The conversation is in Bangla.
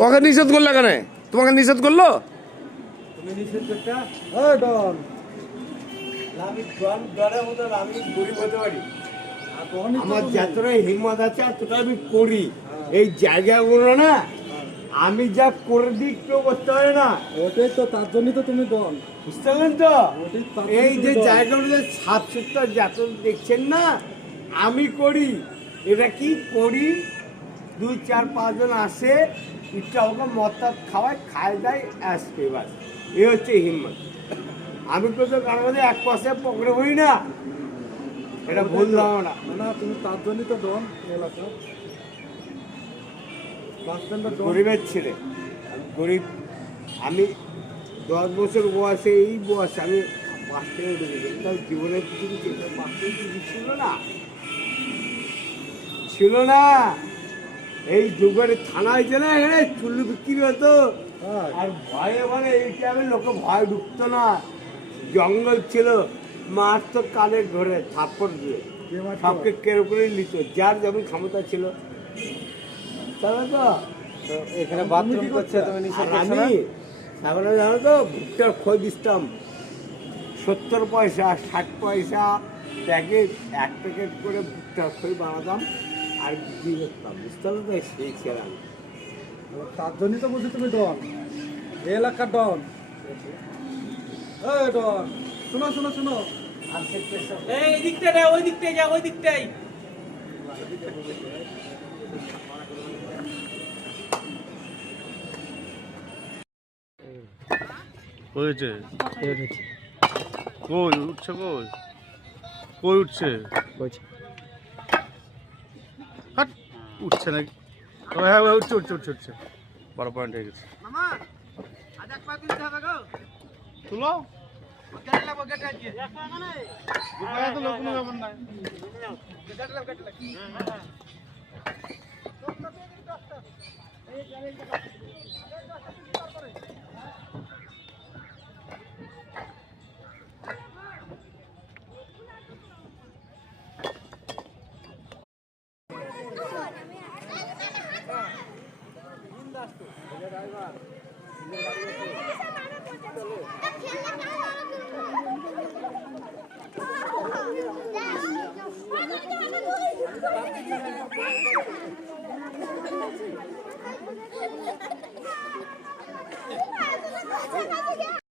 ওকে নিষেধ করলে কেন? তোমাকে নিষেধ করলো? তুমি নিষেধ করতে ডন আমি ডন ডনের মতো আমি গরিব হতে পারি। আমার যতটাই হিম্মত আছে এতটা আমি করি। এই জায়গাগুলো না আমি যা করে দিই কেউ করতে পারে না। ওটাই তো, তার জন্যই তো তুমি ডন, বুঝতে পারলেন তো? তার এই জন্যই যে তুমি ডন। জায়গাগুলো সাফ সুতরা যত দেখছেন না আমি করি। এটা কি করি, 2-4-5 জন আসে ইচ্ছা ওকে মদটা খাওয়ায়, খায় দেয় আসবে, বাস। এই হচ্ছে হিম্মত। আমি তো কারোর মধ্যে এক পয়সা পকেটে বই না, এটা বললাম না। না, তুমি তার জন্যই তো ডন এলাকা। বাস স্ট্যান্ডের ডন। গরিবের ছেলে, আমি গরিব। আমি 10 বছর বয়সে, এই বয়সে আমি বাস থেকে উঠে গেছি। তার জীবনের কিছু কিছু বাস থেকে ছিল না, ছিল না। এই যুগের থানা হয়েছে না, এখানে চুল্লু বিক্রি হতো। হ্যাঁ। আর ভয়ে ভয়ে এই টাইমে লোকে ভয় ঢুকতো না। জঙ্গল ছিল, মারতো কানের ধরে থাপ্পড় দিয়ে, কে মারতো? সবকে কেড়ে করে নিত, যার যেমন ক্ষমতা ছিল। তাহলে তো তো এখানে বাথরুম করছে, তুমি নিষেধ আর করছো না? আমি তারপরে জানো তো ভুট্টার খই দিতাম 70 পয়সা 60 পয়সা প্যাকেট, এক প্যাকেট করে ভুট্টার খই বানাতাম আর বিক্রি করতাম। বুঝতে পারলো তো? সেই ছিলাম। তার জন্যই তো বলছি তুমি ডন, এই এলাকার ডন। এই ডন, শোনো শোনো শোনো, এই দিকটা না, ওই দিকটাই যা, ওই দিকটাই। হয়েছে কই উঠছে, কই কই উঠছে, হাট, উঠছে নাকি? ও হ্যাঁ হ্যাঁ, উঠছে উঠছে উঠছে উঠছে, বড় পয়েন্ট হয়ে গেছে। তুলো দুপায়ে তো লোক, কোনো ব্যাপার নাই।